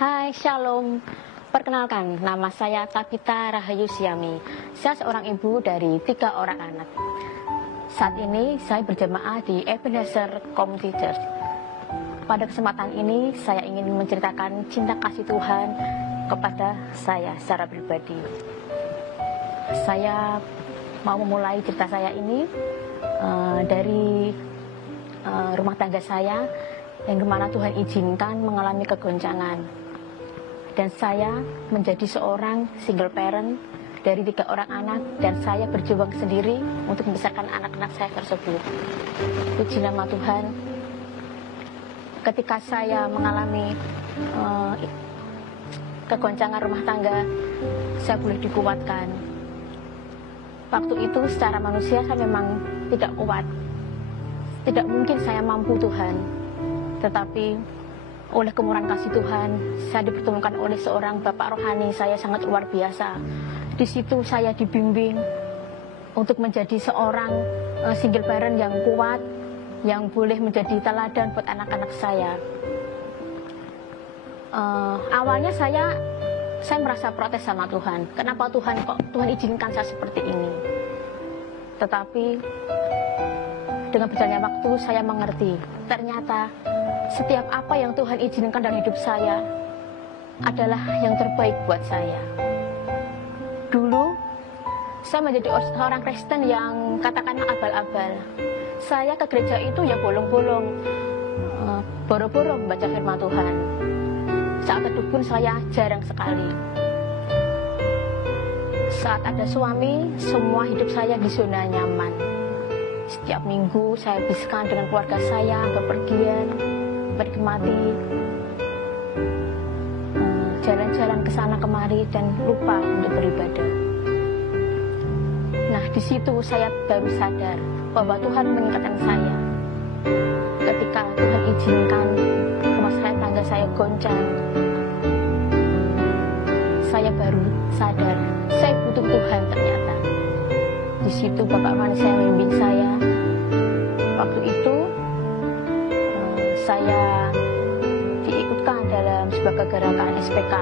Hai, Shalom. Perkenalkan, nama saya Tabita Rahayu Siami. Saya seorang ibu dari 3 orang anak. Saat ini saya berjemaah di Ebenezer Community Church. Pada kesempatan ini saya ingin menceritakan cinta kasih Tuhan kepada saya secara pribadi. Saya mau memulai cerita saya ini dari rumah tangga saya yang dimana Tuhan izinkan mengalami kegoncangan. Dan saya menjadi seorang single parent dari 3 orang anak, dan saya berjuang sendiri untuk membesarkan anak-anak saya tersebut. Puji nama Tuhan. Ketika saya mengalami kegoncangan rumah tangga, saya boleh dikuatkan. Waktu itu secara manusia saya memang tidak kuat. Tidak mungkin saya mampu Tuhan. Tetapi oleh kemurahan kasih Tuhan, saya dipertemukan oleh seorang bapak rohani saya sangat luar biasa. Di situ saya dibimbing untuk menjadi seorang single parent yang kuat, yang boleh menjadi teladan buat anak-anak saya. Awalnya saya merasa protes sama Tuhan. Kenapa Tuhan izinkan saya seperti ini? Tetapi dengan berjalannya waktu saya mengerti, ternyata setiap apa yang Tuhan izinkan dalam hidup saya adalah yang terbaik buat saya. Dulu saya menjadi seorang Kristen yang katakanlah abal-abal. Saya ke gereja itu ya bolong-bolong, boro-boro membaca firman Tuhan. Saat teduh pun saya jarang sekali. Saat ada suami, semua hidup saya di zona nyaman. Setiap minggu saya habiskan dengan keluarga saya, bepergian, menikmati jalan-jalan ke sana kemari dan lupa untuk beribadah. Nah, di situ saya baru sadar bahwa Tuhan mengingatkan saya. Ketika Tuhan izinkan rumah tangga saya goncang, saya baru sadar saya butuh Tuhan ternyata. Di situ Bapak rohani saya membimbing saya. Waktu itu saya diikutkan dalam sebuah kegerakan SPK.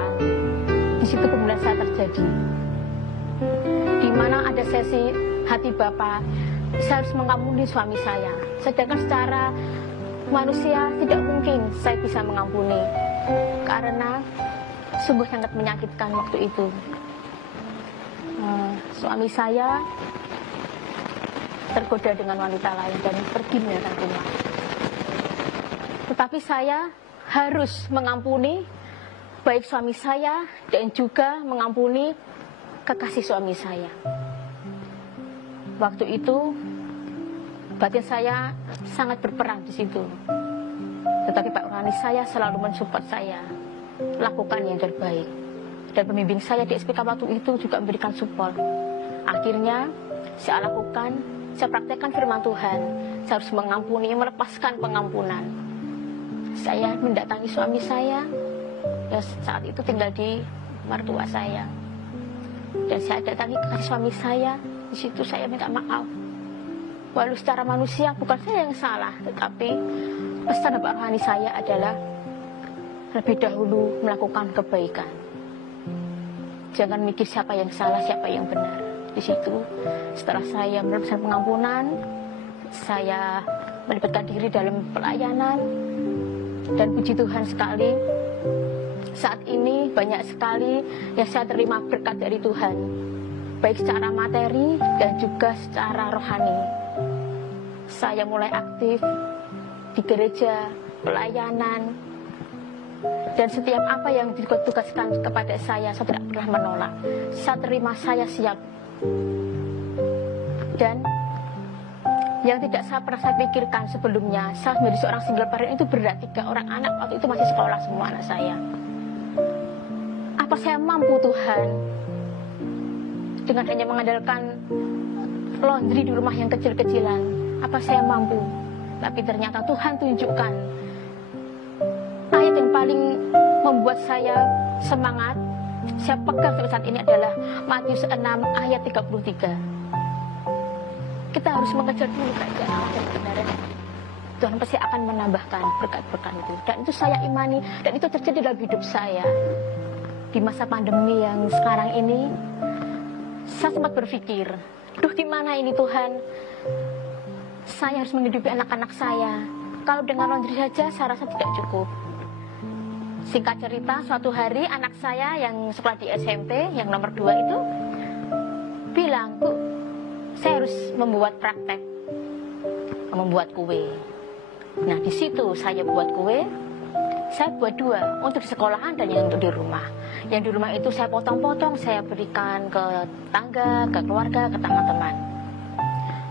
Di situ kemudian saya terjadi, di mana ada sesi hati Bapak, saya harus mengampuni suami saya. Sedangkan secara manusia tidak mungkin saya bisa mengampuni, karena sungguh sangat menyakitkan waktu itu. Suami saya tergoda dengan wanita lain dan pergi meninggalkan rumah. Tetapi saya harus mengampuni baik suami saya dan juga mengampuni kekasih suami saya. Waktu itu batin saya sangat berperang di situ. Tetapi Pak rohani saya selalu mensupport saya, lakukan yang terbaik. Dan pembimbing saya di SPK waktu itu juga memberikan support. Akhirnya saya lakukan, saya praktekkan firman Tuhan. Saya harus mengampuni, melepaskan pengampunan. Saya mendatangi suami saya yang saat itu tinggal di mertua saya, dan saya datangi kekasih suami saya. Di situ saya minta maaf. Walau secara manusia bukan saya yang salah, tetapi pesan Bapak rohani saya adalah lebih dahulu melakukan kebaikan. Jangan mikir siapa yang salah, siapa yang benar. Di situ setelah saya mendapatkan pengampunan, saya melibatkan diri dalam pelayanan. Dan puji Tuhan sekali, saat ini banyak sekali yang saya terima berkat dari Tuhan, baik secara materi dan juga secara rohani. Saya mulai aktif di gereja, pelayanan, dan setiap apa yang ditugaskan kepada saya tidak pernah menolak. Saya terima, saya siap. Dan yang tidak pernah saya pikirkan sebelumnya, saya menjadi seorang single parent itu berat. 3 orang anak, waktu itu masih sekolah semua anak saya. Apa saya mampu Tuhan dengan hanya mengandalkan laundry di rumah yang kecil-kecilan? Apa saya mampu? Tapi ternyata Tuhan tunjukkan ayat yang paling membuat saya semangat, saya pegang sampai saat ini adalah Matius 6 ayat 33. Kita harus mengejar dulu kerajaan Allah dan kebenaran. Tuhan pasti akan menambahkan berkat-berkat itu. Dan itu saya imani, dan itu terjadi dalam hidup saya. Di masa pandemi yang sekarang ini, saya sempat berpikir, duh gimana ini Tuhan, saya harus menghidupi anak-anak saya. Kalau dengan laundry saja saya rasa tidak cukup. Singkat cerita, suatu hari anak saya yang sekolah di SMP, yang nomor 2 itu, bilang, Bu, saya harus membuat praktek, membuat kue. Nah, di situ saya buat kue, saya buat 2, untuk di sekolahan dan yang untuk di rumah. Yang di rumah itu saya potong-potong, saya berikan ke tangga, ke keluarga, ke teman-teman.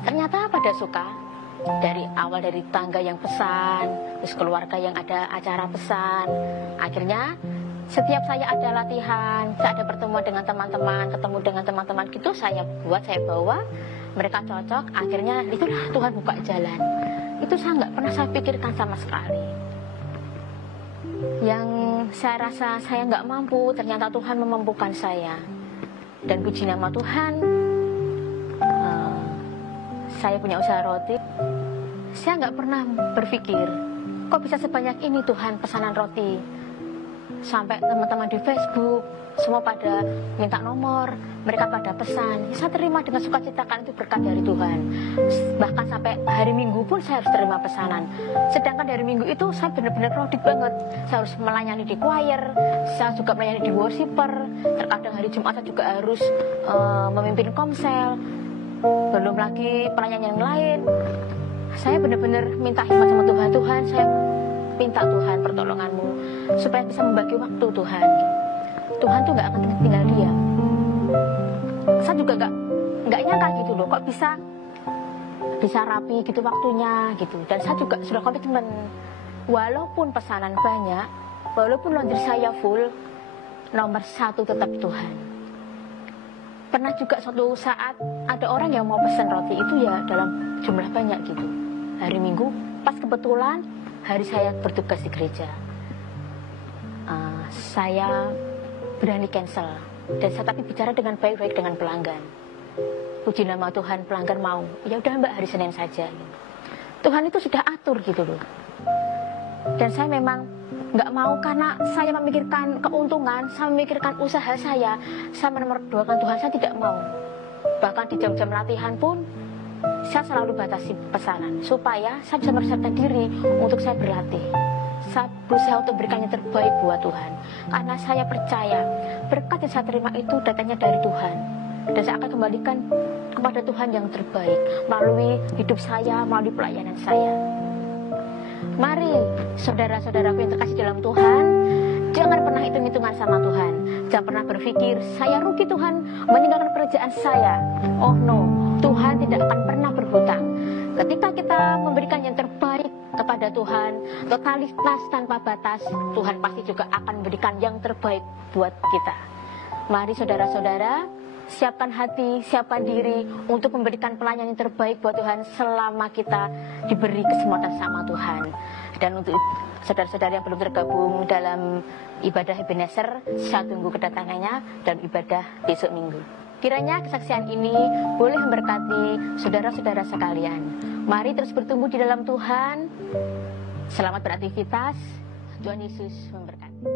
Ternyata pada suka. Dari awal dari tangga yang pesan, terus keluarga yang ada acara pesan. Akhirnya setiap saya ada latihan, saya ada pertemuan dengan teman-teman, ketemu dengan teman-teman gitu, saya buat, saya bawa, mereka cocok. Akhirnya itulah Tuhan buka jalan. Itu saya nggak pernah saya pikirkan sama sekali. Yang saya rasa saya nggak mampu, ternyata Tuhan memampukan saya. Dan puji nama Tuhan, saya punya usaha roti. Saya nggak pernah berpikir, kok bisa sebanyak ini Tuhan pesanan roti. Sampai teman-teman di Facebook, semua pada minta nomor, mereka pada pesan. Saya terima dengan sukacita, kan itu berkat dari Tuhan. Bahkan sampai hari Minggu pun saya harus terima pesanan. Sedangkan dari Minggu itu saya benar-benar kredit banget. Saya harus melayani di choir, saya juga melayani di worshiper. Terkadang hari Jumat saya juga harus memimpin komsel. Belum lagi pelayanan yang lain. Saya benar-benar minta hikmat sama Tuhan. Tuhan, saya minta Tuhan pertolongan-Mu supaya bisa membagi waktu Tuhan. Tuhan tuh gak akan tinggal diam. Saya juga gak nyangka gitu loh, kok bisa rapi gitu waktunya gitu. Dan saya juga sudah komitmen, walaupun pesanan banyak, walaupun laundry saya full, nomor 1 tetap Tuhan. Pernah juga suatu saat ada orang yang mau pesan roti itu ya dalam jumlah banyak gitu. Hari Minggu, pas kebetulan hari saya bertugas di gereja. Saya berani cancel. Dan saya tapi bicara dengan baik-baik dengan pelanggan. Puji nama Tuhan, pelanggan mau. Ya udah Mbak, hari Senin saja. Tuhan itu sudah atur gitu loh. Dan saya memang nggak mau karena saya memikirkan keuntungan, saya memikirkan usaha saya menomorduakan Tuhan, saya tidak mau. Bahkan di jam-jam latihan pun saya selalu batasi pesanan supaya saya bisa mempersiapkan diri untuk saya berlatih. Saya berusaha untuk berikan yang terbaik buat Tuhan, karena saya percaya berkat yang saya terima itu datangnya dari Tuhan, dan saya akan kembalikan kepada Tuhan yang terbaik melalui hidup saya, melalui pelayanan saya. Mari saudara-saudaraku yang terkasih dalam Tuhan, jangan pernah hitung-hitungan sama Tuhan. Jangan pernah berpikir, saya rugi Tuhan meninggalkan pekerjaan saya. Oh no, Tuhan tidak akan pernah berhutang. Ketika kita memberikan yang terbaik kepada Tuhan, totalitas tanpa batas, Tuhan pasti juga akan memberikan yang terbaik buat kita. Mari saudara-saudara, siapkan hati, siapkan diri untuk memberikan pelayanan yang terbaik buat Tuhan selama kita diberi kesempatan sama Tuhan. Dan untuk saudara-saudara yang belum tergabung dalam ibadah Ebenezer, saya tunggu kedatangannya dalam ibadah besok Minggu. Kiranya kesaksian ini boleh memberkati saudara-saudara sekalian. Mari terus bertumbuh di dalam Tuhan. Selamat beraktivitas. Tuhan Yesus memberkati.